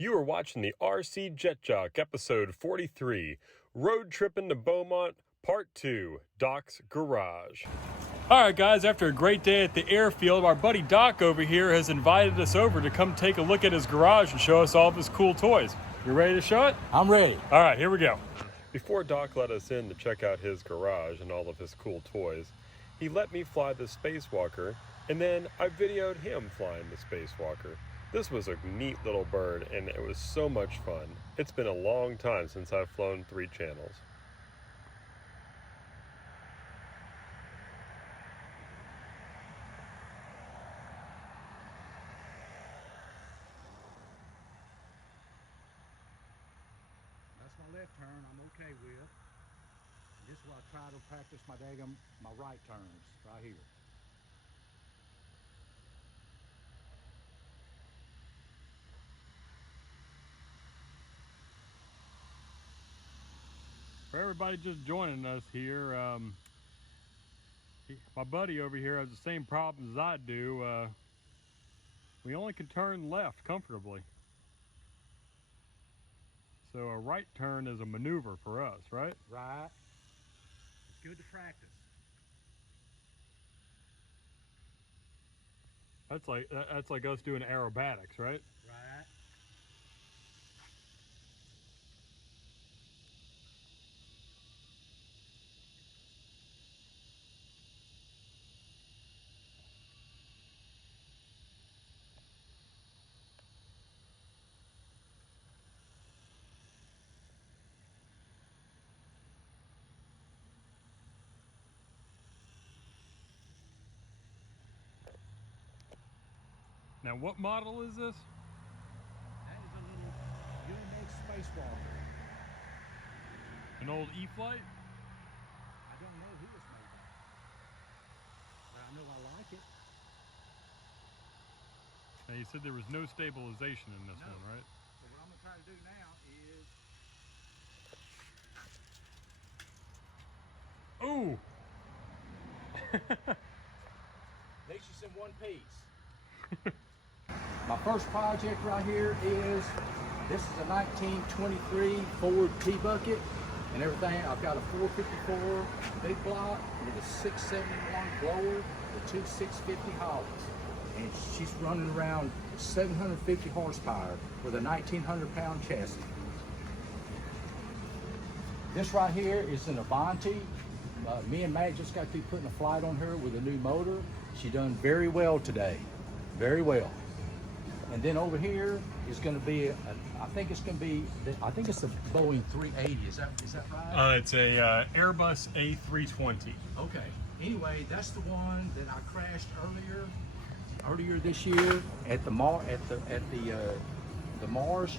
You are watching the RC Jet Jock, episode 43, Road Trippin' to Beaumont, part 2, Doc's Garage. All right, guys, after a great day at the airfield, our buddy Doc over here has invited us over to come take a look at his garage and show us all of his cool toys. You ready to show it? I'm ready. All right, here we go. Before Doc let us in to check out his garage and all of his cool toys, he let me fly the spacewalker, and then I videoed him flying the spacewalker. This was a neat little bird, and it was so much fun. It's been a long time since I've flown 3 channels. That's my left turn I'm okay with. This is where I try to practice my right turns, right here. For everybody just joining us here, my buddy over here has the same problems as I do. We only can turn left comfortably. So a right turn is a maneuver for us, right? Right. It's good to practice. That's like us doing aerobatics, right? Right. Now, what model is this? That is a little Beaumont spacewalker. An old E-Flight? I don't know who it's made by, but I know I like it. Now, you said there was no stabilization in this No. one, right? So what I'm gonna try to do now is Ooh! at least it's in one piece. My first project right here is, this is a 1923 Ford T-Bucket and everything. I've got a 454 big block with a 671 blower with 2 650 hollows. And she's running around 750 horsepower with a 1,900 pound chassis. This right here is an Avanti. Me and Matt just got to be putting a flight on her with a new motor. She done very well today, very well. And then over here is going to be, I think it's a Boeing 380. Is that right? It's a Airbus A320. Okay. Anyway, that's the one that I crashed earlier this year at the marsh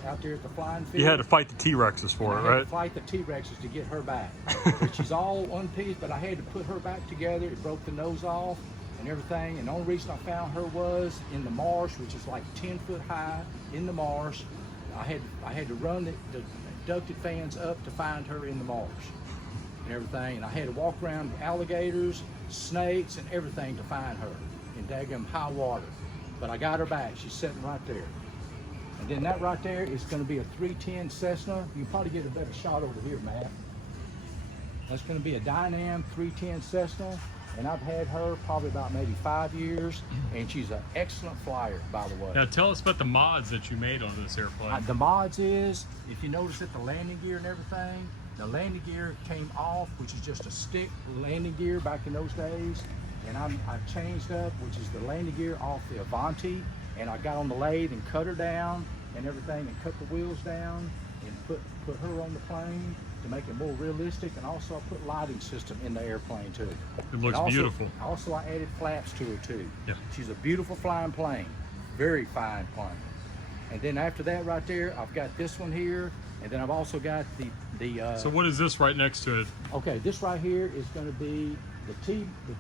out there at the flying field. You had to fight the T-Rexes for it, I had right? to fight the T-Rexes to get her back. But she's all one piece, but I had to put her back together. It broke the nose off and everything. And the only reason I found her was in the marsh, which is like 10 foot high in the marsh. I had to run the ducted fans up to find her in the marsh and everything. And I had to walk around alligators, snakes, and everything to find her in daggum high water. But I got her back. She's sitting right there. And then that right there is going to be a 310 Cessna. You can probably get a better shot over here, Matt. That's going to be a Dynam 310 Cessna. And I've had her probably about maybe 5 years. And she's an excellent flyer, by the way. Now tell us about the mods that you made on this airplane. The mods is, if you notice at the landing gear and everything, the landing gear came off, which is just a stick landing gear back in those days. And I've changed up, which is the landing gear off the Avanti. And I got on the lathe and cut her down and everything and cut the wheels down and put her on the plane to make it more realistic. And also I put lighting system in the airplane too. It looks beautiful. Also I added flaps to her too. Yeah. She's a beautiful flying plane, very fine plane. And then after that right there, I've got this one here. And then I've also got the So what is this right next to it? okay, this right here is going to be the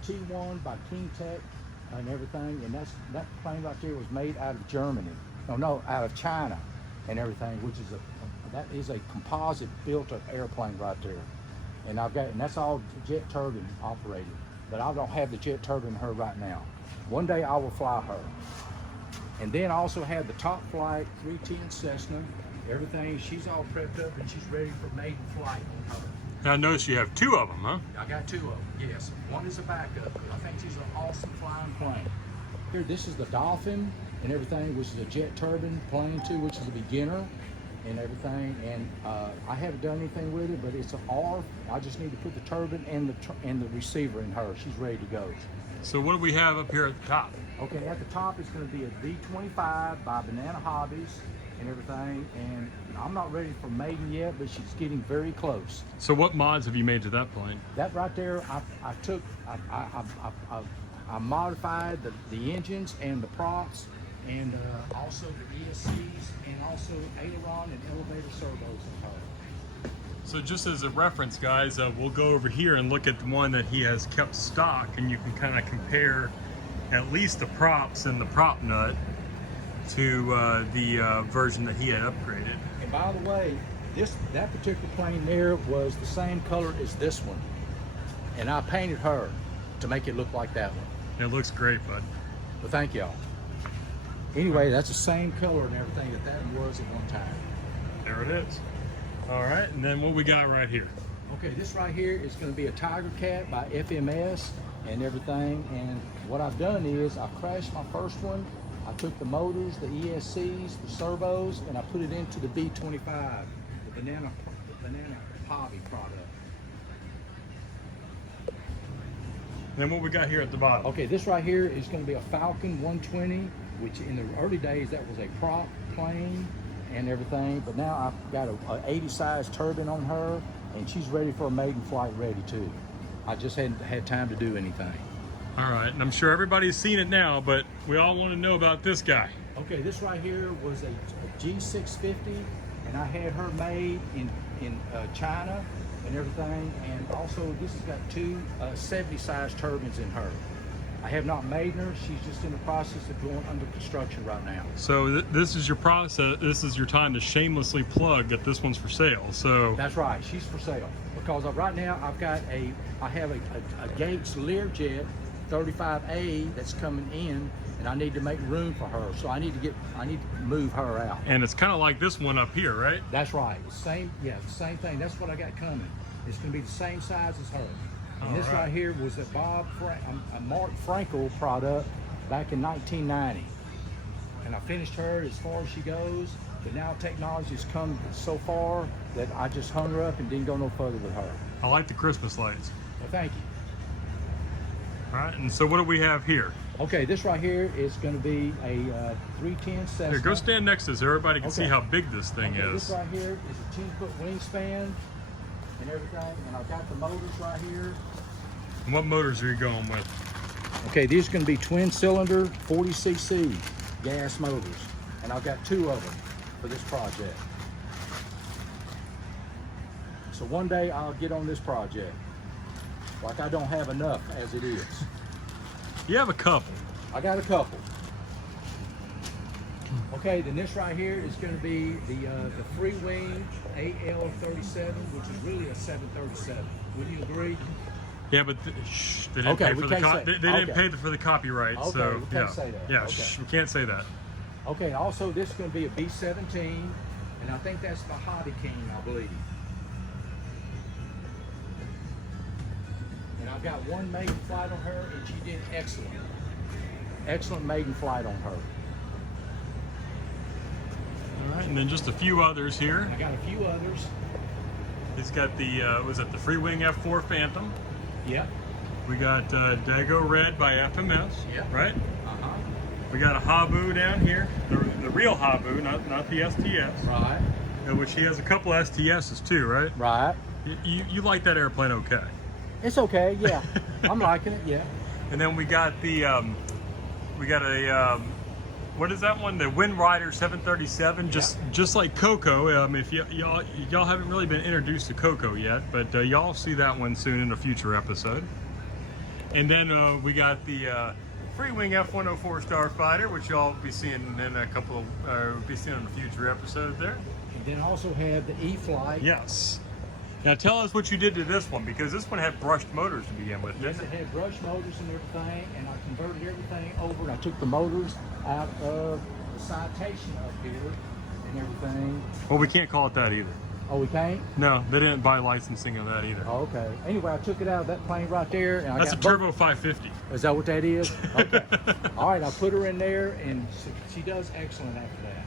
T1 by King Tech and everything, and that plane right there was made out of Germany. No, out of China and everything, which is that is a composite built airplane right there. And that's all jet turbine operated. But I don't have the jet turbine in her right now. One day I will fly her. And then I also have the top flight 310 Cessna. Everything, she's all prepped up and she's ready for maiden flight on her. Now I notice you have 2 of them, huh? I got 2 of them, yes. One is a backup, but I think she's an awesome flying plane. Here, this is the Dolphin and everything, which is a jet turbine plane too, which is a beginner and everything. And I haven't done anything with it, but it's an R. I just need to put the turbine and the receiver in her. She's ready to go. So what do we have up here at the top? Okay, at the top is going to be a V25 by Banana Hobbies and everything. And I'm not ready for maiden yet, but she's getting very close. So what mods have you made to that plane? That right there, I modified the engines and the props, and also the ESCs, and also aileron and elevator servos in her. So just as a reference, guys, we'll go over here and look at the one that he has kept stock, and you can kind of compare at least the props and the prop nut to the version that he had upgraded. And by the way, that particular plane there was the same color as this one, and I painted her to make it look like that one. It looks great, bud. Well, thank y'all. Anyway, that's the same color and everything that one was at one time. There it is. All right, and then what we got right here? Okay, this right here is going to be a Tiger Cat by FMS and everything. And what I've done is I crashed my first one. I took the motors, the ESCs, the servos, and I put it into the B25, the Banana Hobby product. And then what we got here at the bottom? Okay, this right here is going to be a Falcon 120, which in the early days that was a prop plane and everything, but now I've got a 80 size turbine on her, and she's ready for a maiden flight ready too. I just hadn't had time to do anything. All right, and I'm sure everybody's seen it now, but we all want to know about this guy. Okay, this right here was a G650, and I had her made in China and everything, and also this has got 2 70 size turbines in her. I have not made her. She's just in the process of going under construction right now. So this is your process. This is your time to shamelessly plug that this one's for sale. So that's right. She's for sale because right now I have a Gates Learjet 35A that's coming in, and I need to make room for her. So I need to move her out. And it's kind of like this one up here, right? That's right. Same thing. That's what I got coming. It's going to be the same size as her. And this right here was a Mark Frankel product back in 1990. And I finished her as far as she goes, but now technology's come so far that I just hung her up and didn't go no further with her. I like the Christmas lights. Well, thank you. All right, and so what do we have here? Okay, this right here is going to be a 310 Cessna. Here, go stand next to this so everybody can see how big this thing is. This right here is a 10-foot wingspan and everything, and I've got the motors right here. And what motors are you going with? Okay, these are going to be twin cylinder 40cc gas motors, and I've got 2 of them for this project. So one day I'll get on this project. Like I don't have enough as it is. You have a couple. I got a couple. Okay, then this right here is going to be the free wing AL37, which is really a 737. Would you agree? Yeah, but they didn't pay for they didn't pay for the copyright. Okay, so we can't say that. Yeah, Okay. we can't say that. Okay, also this is going to be a B-17, and I think that's the Hobby King, I believe. And I've got one maiden flight on her, and she did excellent. Excellent maiden flight on her. All right, and then just a few others here. And I got a few others. He's got the, was it the Free Wing F4 Phantom? Yep. We got Dago Red by FMS, Yep. right? Uh-huh. We got a Habu down here, the real Habu, not the STS. Right. Which he has a couple STSs too, right? Right. You like that airplane okay? It's okay, yeah. I'm liking it, yeah. And then we got the, what is that one? The Wind Rider 737, just like Coco. If y'all haven't really been introduced to Coco yet, but y'all see that one soon in a future episode. And then we got the Free Wing F-104 Starfighter, which y'all be seeing in a couple of, be seeing in a future episode there. And then I also have the E-Flight. Yes. Now tell us what you did to this one, because this one had brushed motors to begin with, Yes, didn't it it? had brush motors and everything, and I converted everything over. And I took the motors out of the citation up here and everything. Well, we can't call it that either. Oh, we can't? No, they didn't buy licensing on that either. Oh, okay. Anyway, I took it out of that plane right there. And That's a turbo 550. Is that what that is? Okay. All right, I put her in there, and she does excellent after that.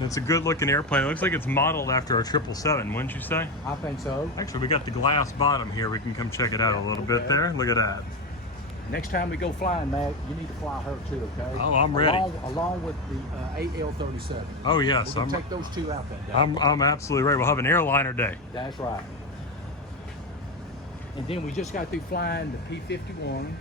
It's a good looking airplane. It looks like it's modeled after a 777, wouldn't you say? I think so. Actually, we got the glass bottom here. We can come check it out a little bit there. Look at that. Next time we go flying, Mac, you need to fly her too, okay? Oh, I'm ready. Along with the AL-37. Oh yes, We'll take those two out that day. I'm absolutely ready. We'll have an airliner day. That's right. And then we just got through flying the P-51.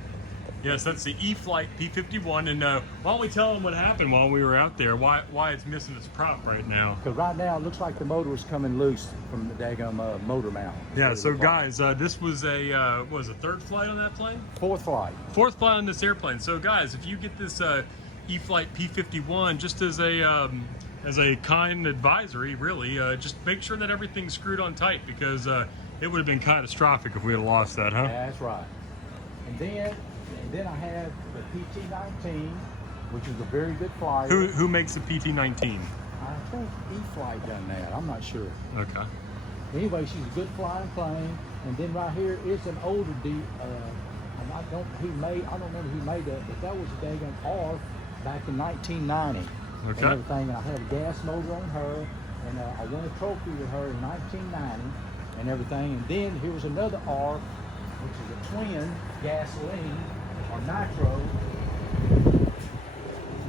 Yes, that's the E-Flight P-51. And why don't we tell them what happened while we were out there? Why it's missing its prop right now? Because right now it looks like the motor is coming loose from the daggum motor mount. Yeah. So guys, this was a third flight on that plane? Fourth flight. Fourth flight on this airplane. So guys, if you get this E-Flight P-51, just as a kind advisory, really, just make sure that everything's screwed on tight, because it would have been catastrophic if we had lost that, huh? That's right. And then I have the PT-19, which is a very good flyer. Who makes the PT-19? I think E-Flight done that. I'm not sure. Okay. Anyway, she's a good flying plane. And then right here is an older and I don't remember who made that, but that was a daggone R back in 1990. Okay. And everything. And I had a gas motor on her, and I won a trophy with her in 1990 and everything. And then here was another R, which is a twin gasoline or nitro,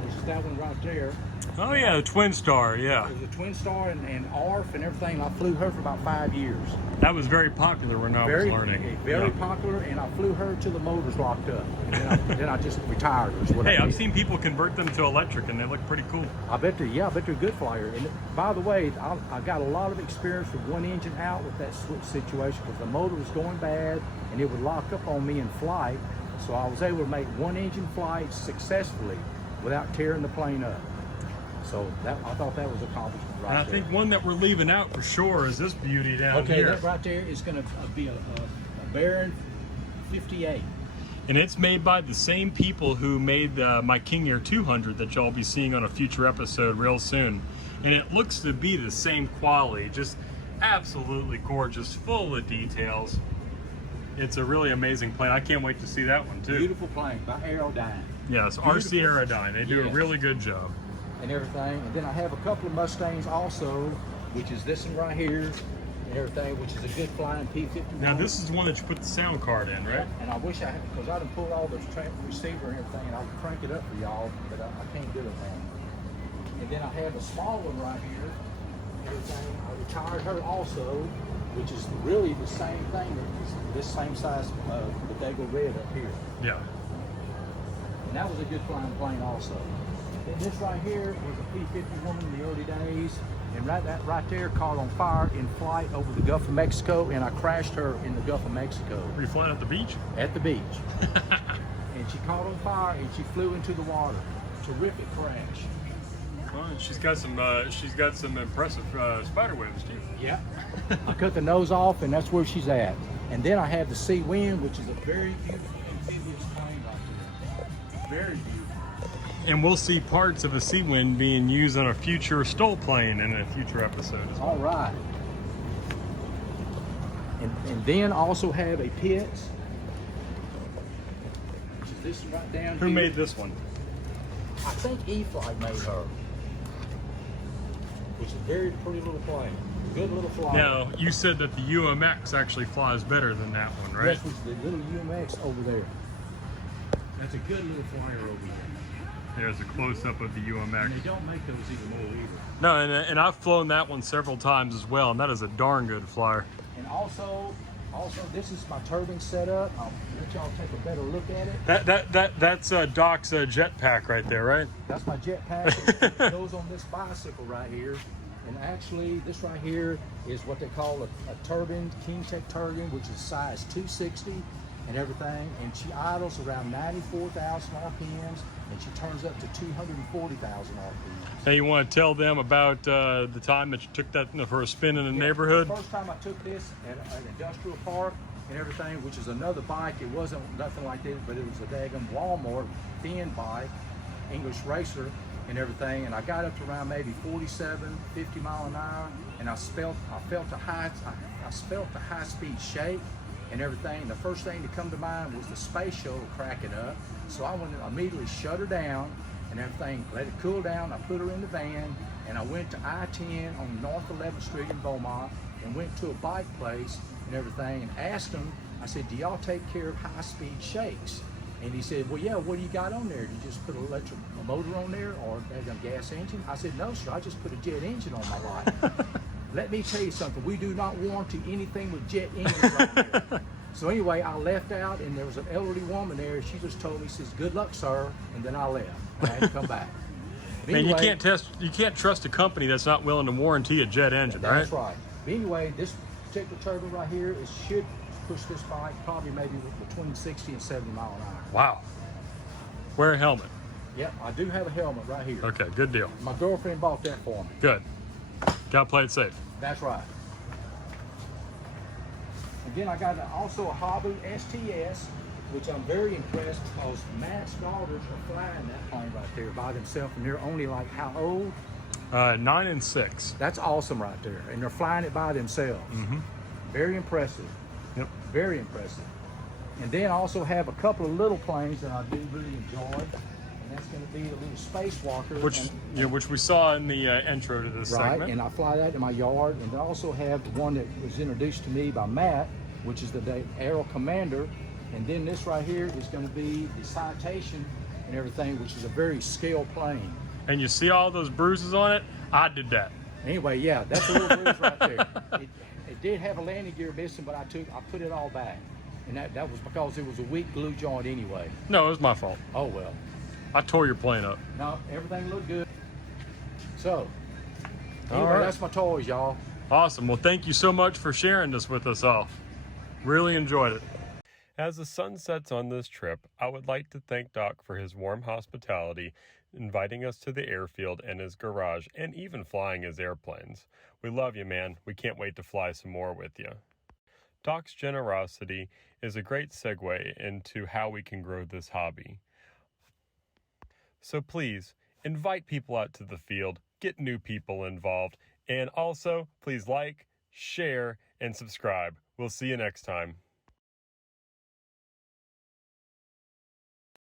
which is that one right there. Oh yeah, the Twin Star, yeah. It was a Twin Star and ARF and everything. I flew her for about 5 years. That was very popular when I was learning. Very Yeah. popular, and I flew her till the motors locked up. And then I just retired her. Is what Hey, I I've did. seen people convert them to electric, and they look pretty cool. I bet they're a good flyer. And by the way, I got a lot of experience with one engine out with that switch situation, because the motor was going bad and it would lock up on me in flight. So I was able to make one engine flights successfully without tearing the plane up. So I thought that was an accomplishment right And I there. think one that we're leaving out for sure is this beauty down Okay, here. that right there is going to be a Baron 58. And it's made by the same people who made my King Air 200 that y'all be seeing on a future episode real soon. And it looks to be the same quality, just absolutely gorgeous, full of details. It's a really amazing plane. I can't wait to see that one too. Beautiful plane by Aerodyne. Yes, RC Aerodyne. They do a Yes. really good job. And everything. And then I have a couple of Mustangs also, which is this one right here and everything, which is a good flying P-51. Now this is the one that you put the sound card in, right? And I wish I had, because I done pulled all the receiver and everything, and I would crank it up for y'all, but I can't do it now. And then I have a small one right here and everything. I retired her also, which is really the same thing. It's this same size Bodega Red up here. Yeah. And that was a good flying plane also. And this right here was a P-51 in the early days. And that right there caught on fire in flight over the Gulf of Mexico, and I crashed her in the Gulf of Mexico. Were you flying at the beach? At the beach. And she caught on fire and she flew into the water. Terrific crash. Well, she's got some impressive spider webs too. Yeah. I cut the nose off, and that's where she's at. And then I have the Sea Wind, which is a very beautiful amphibious plane right there. Very beautiful. And we'll see parts of a Sea Wind being used on a future Stoll plane in a future episode as well. All right. And then also have a Pitts, which is this one right down Who here. made this one? I think E-Flight made her. Which is a very pretty little plane. Good little flyer. Now, you said that the UMX actually flies better than that one, right? This was the little UMX over there. That's a good little flyer over there. There's a close-up of the UMX. And they don't make those anymore either. No, and I've flown that one several times as well, and that is a darn good flyer. And also, this is my turbine setup. I'll let y'all take a better look at it. That's Doc's jetpack right there, right? That's my jetpack. It goes on this bicycle right here. And actually, this right here is what they call a turbine, King Tech turbine, which is size 260. and everything, and she idles around 94,000 RPMs, and she turns up to 240,000 RPMs. Now you want to tell them about the time that you took that for a spin in the neighborhood? The first time I took this at an industrial park and everything, which is another bike. It wasn't nothing like this, but it was a daggum Walmart thin bike, English racer and everything. And I got up to around maybe 47, 50 mile an hour, and I felt a high speed shake and everything. And the first thing to come to mind was the space shuttle cracking up. So I went and immediately shut her down and everything, let it cool down. I put her in the van, and I went to I-10 on North 11th Street in Beaumont and went to a bike place and everything and asked them, I said, do y'all take care of high-speed shakes? And he said, well, yeah, what do you got on there? Do you just put a motor on there or a gas engine? I said, no, sir, I just put a jet engine on my bike. Let me tell you something, we do not warranty anything with jet engines right here. So anyway, I left out, and there was an elderly woman there. She just told me, says, good luck, sir, and then I left. I had to come back. Man, you can't trust a company that's not willing to warranty a jet engine, right? That's right. But anyway, this particular turbine right here, it should push this bike probably maybe between 60 and 70 mile an hour. Wow. Wear a helmet. Yep, I do have a helmet right here. Okay, good deal. My girlfriend bought that for me. Good. Gotta play it safe. That's right. Again, I got also a Habu STS, which I'm very impressed because Matt's daughters are flying that plane right there by themselves, and they're only like how old? 9 and 6. That's awesome right there, and they're flying it by themselves. Mm-hmm. Very impressive. Yep. Very impressive. And then I also have a couple of little planes that I do really enjoy, and that's going to be the little spacewalker. Which we saw in the intro to this segment. Right, and I fly that in my yard, and I also have the one that was introduced to me by Matt, which is the Aero Commander, and then this right here is going to be the Citation and everything, which is a very scale plane. And you see all those bruises on it? I did that. Anyway, yeah, that's a little bruise right there. It did have a landing gear missing, but I put it all back, and that was because it was a weak glue joint anyway. No, it was my fault. Oh well. I tore your plane up. No, everything looked good. So, anyway, all right. That's my toys, y'all. Awesome. Well, thank you so much for sharing this with us all. Really enjoyed it. As the sun sets on this trip, I would like to thank Doc for his warm hospitality, inviting us to the airfield and his garage, and even flying his airplanes. We love you, man. We can't wait to fly some more with you. Doc's generosity is a great segue into how we can grow this hobby. So please, invite people out to the field, get new people involved, and also, please like, share, and subscribe. We'll see you next time.